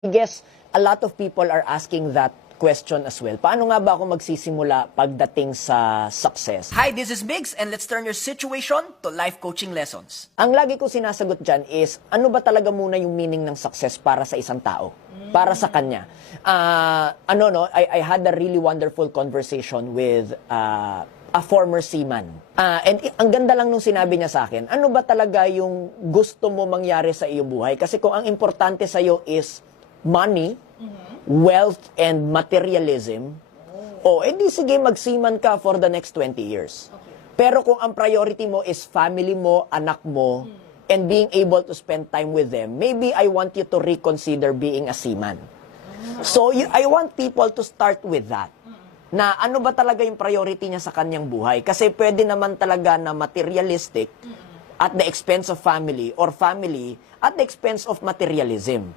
I guess a lot of people are asking that question as well. Paano nga ba ako magsisimula pagdating sa success? Hi, this is Biggs, and let's turn your situation to life coaching lessons. Ang lagi ko sinasagot dyan is, ano ba talaga muna yung meaning ng success para sa isang tao? Para sa kanya. I had a really wonderful conversation with a former seaman. And ang ganda lang nung sinabi niya sa akin, ano ba talaga yung gusto mo mangyari sa iyong buhay? Kasi kung ang importante sa iyo is money, wealth, and materialism, edi sige, magsiman ka for the next 20 years. Pero kung ang priority mo is family mo, anak mo, and being able to spend time with them, maybe I want you to reconsider being a seaman. So, I want people to start with that. Na ano ba talaga yung priority niya sa kanyang buhay? Kasi pwede naman talaga na materialistic at the expense of family, or family at the expense of materialism.